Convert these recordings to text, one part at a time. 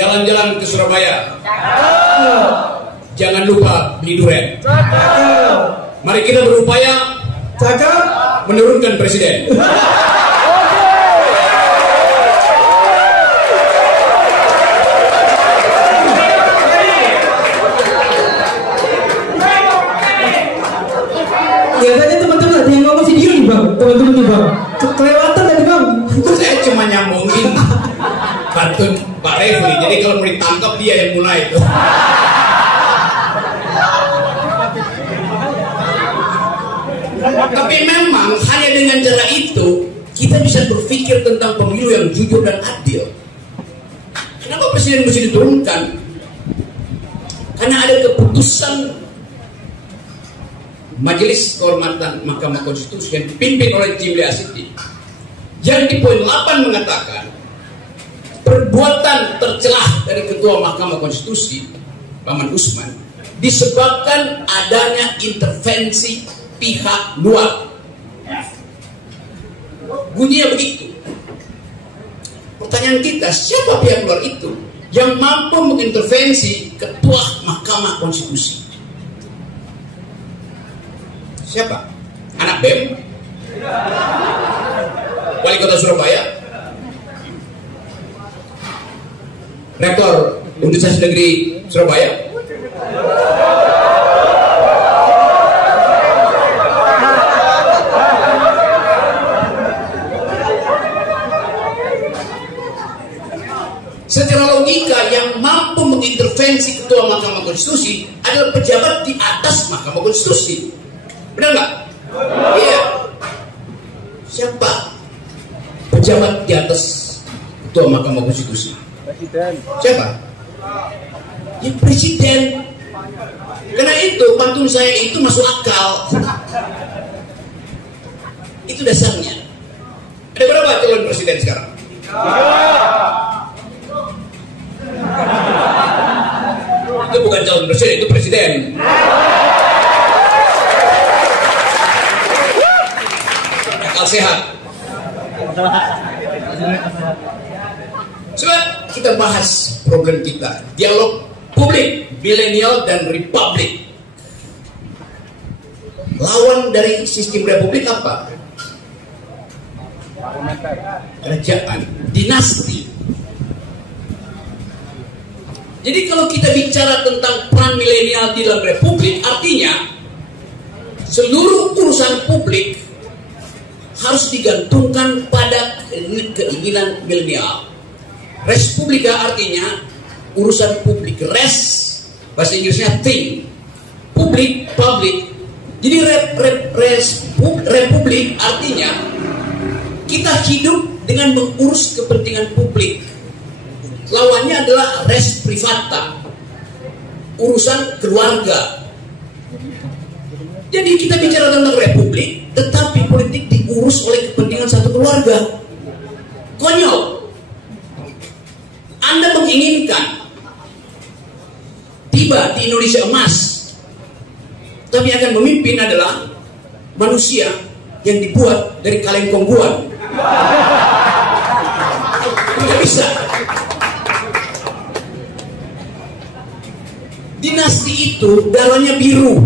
jalan-jalan ke Surabaya. Jangan lupa beli durian. Mari kita berupaya menurunkan presiden. Biasanya teman-teman ada yang ngomong video nih bang, teman-teman nih bang, kelewatan tadi bang. Saya cuma nyambungin kartun Pak Refli, jadi kalau mau ditangkap dia yang mulai itu. Tapi memang hanya dengan cara itu kita bisa berpikir tentang pemilu yang jujur dan adil. Kenapa presiden mesti diturunkan? Karena ada keputusan Majelis Kehormatan Mahkamah Konstitusi yang dipimpin oleh Jimli Asyidin yang di poin 8 mengatakan perbuatan tercelah dari Ketua Mahkamah Konstitusi Maman Usman disebabkan adanya intervensi pihak luar. Bunyinya begitu. Pertanyaan kita, siapa pihak luar itu yang mampu mengintervensi Ketua Mahkamah Konstitusi? Siapa? Anak BEM? Wali Kota Surabaya? Rektor Universitas Negeri Surabaya? Secara logika yang mampu mengintervensi Ketua Mahkamah Konstitusi adalah pejabat di atas Mahkamah Konstitusi. Benar nggak? Iya. Siapa pejabat di atas Ketua Mahkamah Konstitusi? Presiden. Siapa? Ya presiden. Karena itu pantun saya itu masuk akal. Itu dasarnya. Ada berapa calon presiden sekarang? Itu bukan calon presiden, itu presiden. Akal sehat. Coba kita bahas program kita, dialog publik, milenial dan republik. Lawan dari sistem republik apa? Kerajaan, dinasti. Jadi kalau kita bicara tentang peran milenial di dalam republik, artinya seluruh urusan publik harus digantungkan pada keinginan milenial. Res publica artinya urusan publik. Res bahasa Inggrisnya thing, publik, public. Jadi republik artinya kita hidup dengan mengurus kepentingan publik. Lawannya adalah res privata, urusan keluarga. Jadi kita bicara tentang republik, tetapi politik diurus oleh kepentingan satu keluarga. Konyol. Anda menginginkan tiba di Indonesia emas, tapi akan memimpin adalah manusia yang dibuat dari kaleng kongguan. Tidak bisa. Dinasti itu darahnya biru.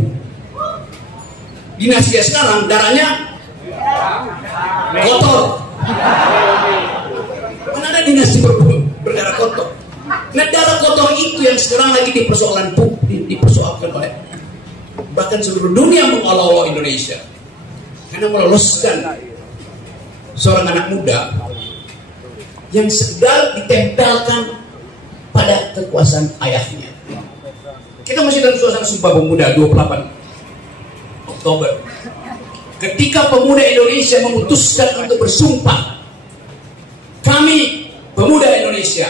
Dinasti sekarang darahnya kotor. Mana ada dinasti berdarah kotor? Nah, darah kotor itu yang sekarang lagi dipersoalkan oleh bahkan seluruh dunia mengolok-olok Indonesia karena meloloskan seorang anak muda yang sekedar ditempelkan pada kekuasaan ayahnya. Kita masih dalam suasana Sumpah Pemuda 28 Oktober. Ketika pemuda Indonesia memutuskan untuk bersumpah, kami pemuda Indonesia,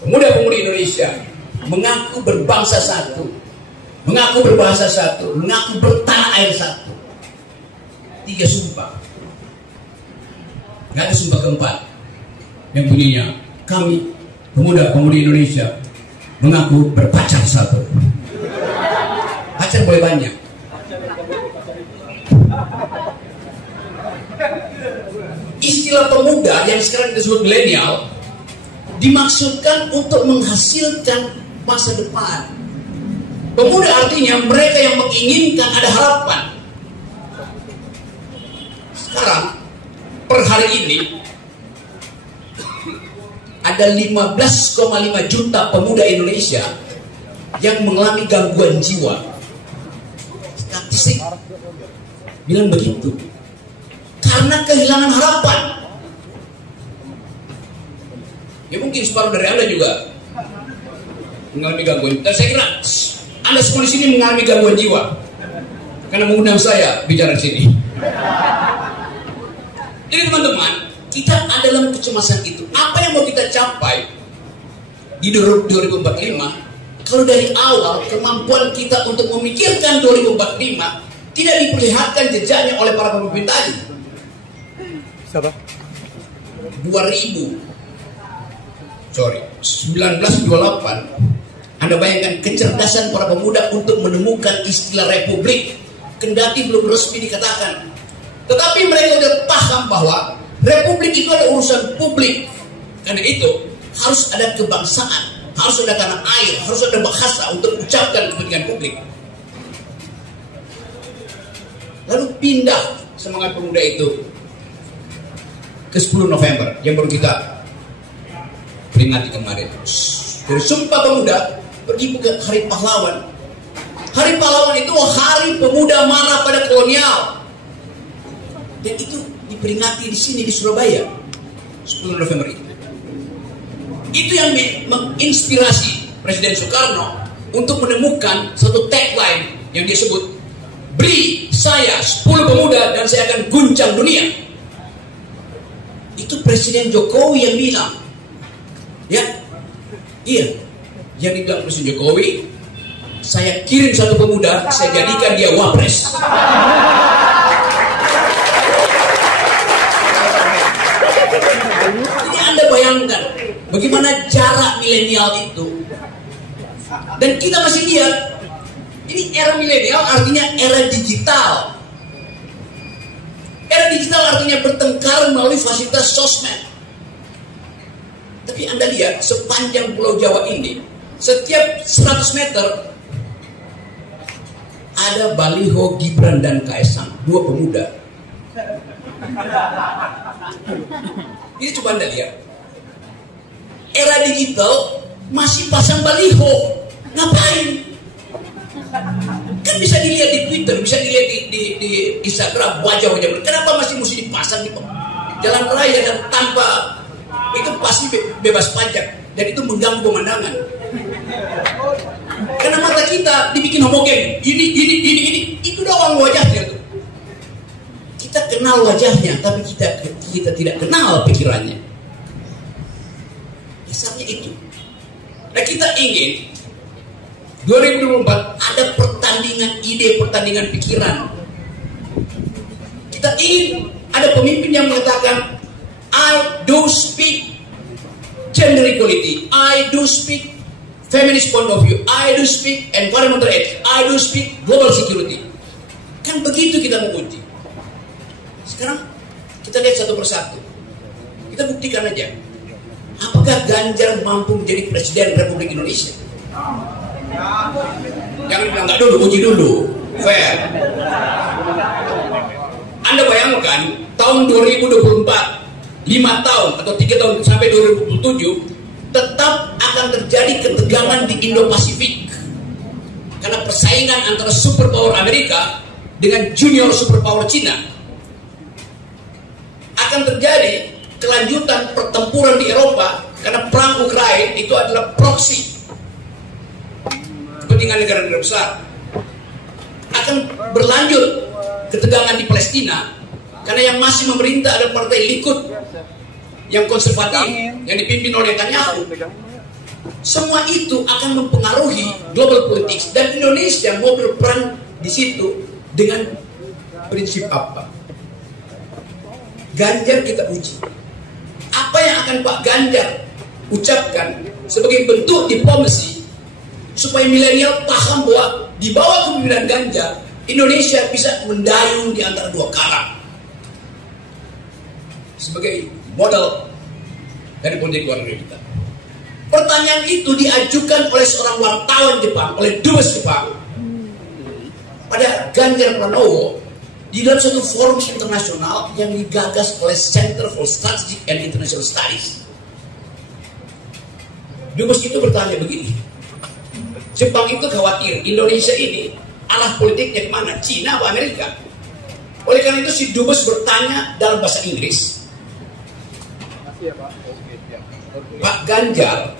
pemuda-pemudi Indonesia mengaku berbangsa satu, mengaku berbahasa satu, mengaku bertanah air satu. 3 sumpah. Gak ada sumpah keempat yang bunyinya kami pemuda-pemudi Indonesia mengaku berpacar satu. Pacar boleh banyak. Istilah pemuda yang sekarang disebut milenial dimaksudkan untuk menghasilkan masa depan. Pemuda artinya mereka yang menginginkan ada harapan. Sekarang per hari ini ada 15,5 juta pemuda Indonesia yang mengalami gangguan jiwa. Statistik bilang begitu. Karena kehilangan harapan. Ya mungkin separuh dari Anda juga mengalami gangguan. Dan saya kira Anda semua di sini mengalami gangguan jiwa karena mengundang saya bicara di sini. Jadi teman-teman, kita ada dalam kecemasan itu. Apa yang mau kita capai di 2045? Kalau dari awal kemampuan kita untuk memikirkan 2045 tidak diperlihatkan jejaknya oleh para pemimpin tadi. Siapa? 1928. Anda bayangkan kecerdasan para pemuda untuk menemukan istilah republik, kendati belum resmi dikatakan. Tetapi mereka sudah paham bahwa republik itu adalah urusan publik. Karena itu harus ada kebangsaan, harus ada tanah air, harus ada bahasa untuk ucapkan kepentingan publik. Lalu pindah semangat pemuda itu ke 10 November yang baru kita peringati kemarin. Dari Sumpah Pemuda pergi ke Hari Pahlawan. Hari Pahlawan itu hari pemuda marah pada kolonial. Dan itu diperingati di sini di Surabaya 10 November itu. Itu yang menginspirasi Presiden Soekarno untuk menemukan satu tagline yang dia sebut, beri saya 10 pemuda dan saya akan guncang dunia. Itu Presiden Jokowi yang bilang. Ya, iya, yang dibilang Presiden Jokowi, saya kirim satu pemuda, saya jadikan dia wapres. Jadi Anda bayangkan bagaimana jarak milenial itu. Dan kita masih lihat, ini era milenial artinya era digital. Era digital artinya bertengkar melalui fasilitas sosmed. Tapi Anda lihat sepanjang Pulau Jawa ini, setiap 100 meter ada baliho Gibran dan Kaesang, 2 pemuda. Ini coba Anda lihat. Era digital masih pasang baliho. Ngapain? Kan bisa dilihat di Twitter, bisa dilihat di Instagram wajah-wajah. Kenapa masih mesti dipasang di jalan raya dan tanpa itu pasti bebas pajak dan itu mengganggu pemandangan. Karena mata kita dibikin homogen, ini itu doang wajahnya tuh. Kita kenal wajahnya, tapi kita tidak kenal pikirannya. Dasarnya itu. Nah kita ingin 2024 ada pertandingan ide, pertandingan pikiran. Kita ingin ada pemimpin yang mengatakan, I do speak gender equality, I do speak feminist point of view, I do speak environmental ethics, I do speak global security. Kan begitu kita menguji. Sekarang kita lihat satu persatu. Kita buktikan aja. Apakah Ganjar mampu menjadi Presiden Republik Indonesia? Jangan bilang nggak dulu, uji dulu. Fair. Anda bayangkan tahun 2024, 5 tahun atau 3 tahun sampai 2027 tetap akan terjadi ketegangan di Indo-Pasifik karena persaingan antara superpower Amerika dengan junior superpower Cina. Akan terjadi kelanjutan pertempuran di Eropa karena perang Ukraina itu adalah proksi kepentingan negara-negara besar. Akan berlanjut ketegangan di Palestina karena yang masih memerintah ada partai Likud yang konservatif yang dipimpin oleh Netanyahu. Semua itu akan mempengaruhi global politics dan Indonesia mau berperan di situ dengan prinsip apa? Ganjar kita uji. Apa yang akan Pak Ganjar ucapkan sebagai bentuk diplomasi supaya milenial paham bahwa di bawah kepemimpinan Ganjar Indonesia bisa mendayung di antara 2 karang sebagai modal dari politik luar negeri kita. pertanyaan itu diajukan oleh seorang wartawan Jepang, oleh Dubes Jepang, pada Ganjar Pranowo di dalam suatu forum internasional yang digagas oleh Center for Strategic and International Studies. Dubes itu bertanya begini, Jepang itu khawatir Indonesia ini arah politiknya kemana, Cina atau Amerika? Oleh karena itu si Dubes bertanya dalam bahasa Inggris, Pak Ganjar,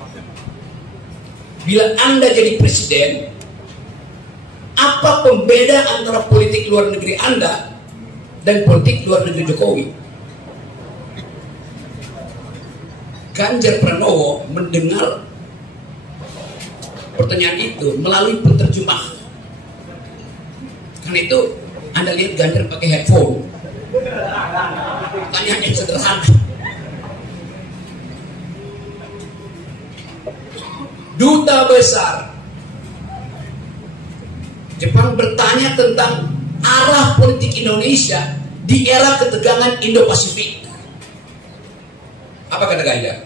bila Anda jadi presiden, apa pembeda antara politik luar negeri Anda dan politik luar negeri Jokowi? Ganjar Pranowo mendengar pertanyaan itu melalui penterjemah. Karena itu Anda lihat Ganjar pakai headphone. Pertanyaannya sederhana. Duta besar Jepang bertanya tentang arah politik Indonesia di era ketegangan Indo-Pasifik. Apa kata Ganjar?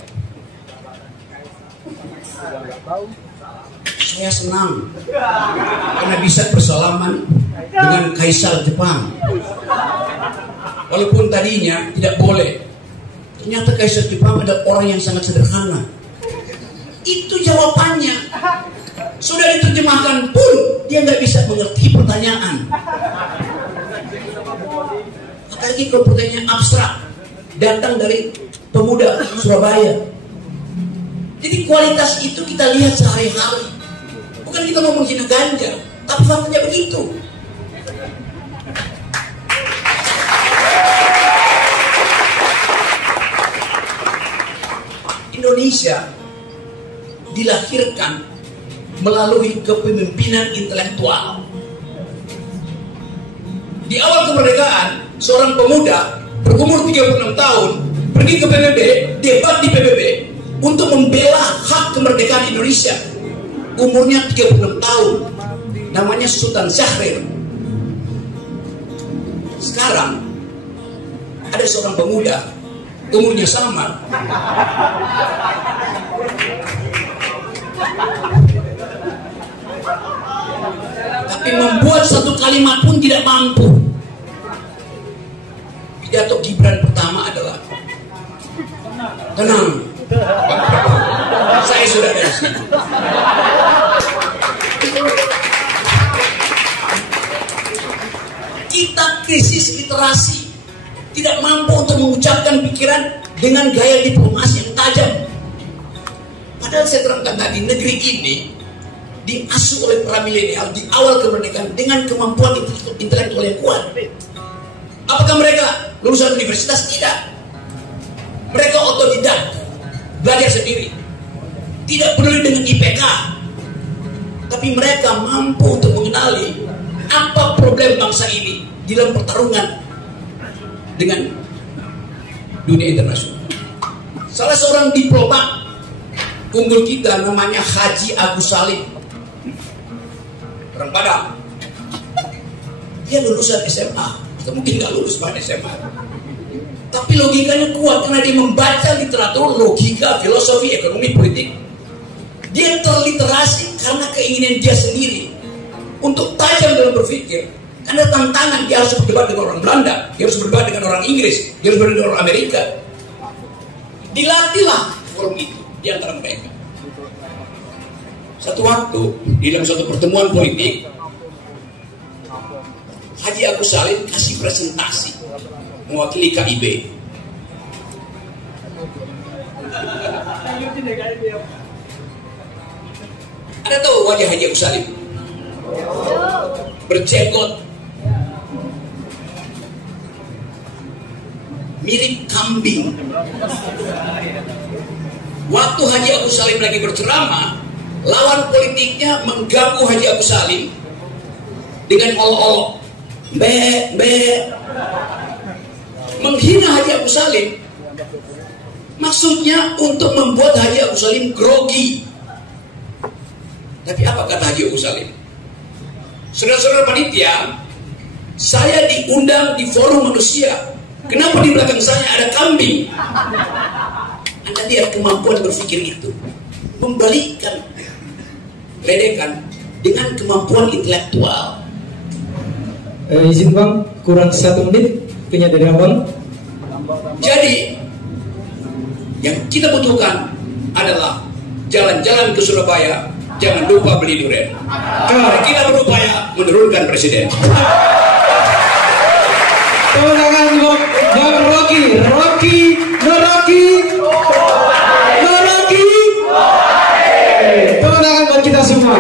Saya senang karena bisa bersalaman dengan Kaisar Jepang. Walaupun tadinya tidak boleh. Ternyata Kaisar Jepang adalah orang yang sangat sederhana. Itu jawabannya. Sudah diterjemahkan pun dia nggak bisa mengerti pertanyaan. Apalagi kalau pertanyaan abstrak datang dari pemuda Surabaya. Jadi kualitas itu kita lihat sehari-hari. Bukan kita mau menghina Ganjar, tapi faktanya begitu. Indonesia dilahirkan melalui kepemimpinan intelektual. Di awal kemerdekaan, seorang pemuda berumur 36 tahun pergi ke PBB, debat di PBB untuk membela hak kemerdekaan Indonesia. Umurnya 36 tahun, namanya Sultan Syahrir. Sekarang ada seorang pemuda, umurnya sama, tapi membuat satu kalimat pun tidak mampu. Pidato Gibran pertama adalah, tenang, saya sudah ada di sini. Kita krisis literasi, tidak mampu untuk mengucapkan pikiran dengan gaya diplomasi yang tajam. Padahal saya terangkan tadi, negeri ini diasuh oleh para milenial di awal kemerdekaan dengan kemampuan intelektual yang kuat. Apakah mereka lulusan universitas? Tidak. Mereka otodidak, belajar sendiri, tidak peduli dengan IPK, tapi mereka mampu untuk mengenali apa problem bangsa ini di dalam pertarungan dengan dunia internasional. Salah seorang diplomat unggul kita namanya Haji Agus Salim, orang Padang. Dia lulusan SMA, atau mungkin nggak lulus pada SMA, tapi logikanya kuat karena dia membaca literatur, logika, filosofi, ekonomi, politik. Dia terliterasi karena keinginan dia sendiri untuk tajam dalam berpikir. Karena tantangan, dia harus berdebat dengan orang Belanda, dia harus berdebat dengan orang Inggris, dia harus berdebat dengan orang Amerika. Dilatihlah forum itu di antara mereka. Satu waktu di dalam suatu pertemuan politik, Haji Agus Salim kasih presentasi mewakili KIB. Ada tahu wajah Haji Agus Salim? Berjenggot, mirip kambing. Waktu Haji Agus Salim lagi berceramah, lawan politiknya mengganggu Haji Agus Salim dengan olok-olok, menghina Haji Agus Salim. Maksudnya untuk membuat Haji Agus Salim grogi. Tapi apa kata Haji Agus Salim? Saudara-saudara panitia, saya diundang di forum manusia. Kenapa di belakang saya ada kambing? Anda lihat kemampuan berpikir itu. membalikkan ledekan dengan kemampuan intelektual. Izin bang, kurang 1 menit punya dari abang. Jadi yang kita butuhkan adalah jalan-jalan ke Surabaya, jangan lupa beli durian. Karena kita berupaya menurunkan presiden. Tepuk tangan buat Bang Rocky. Rocky. Tepuk tangan buat kita semua.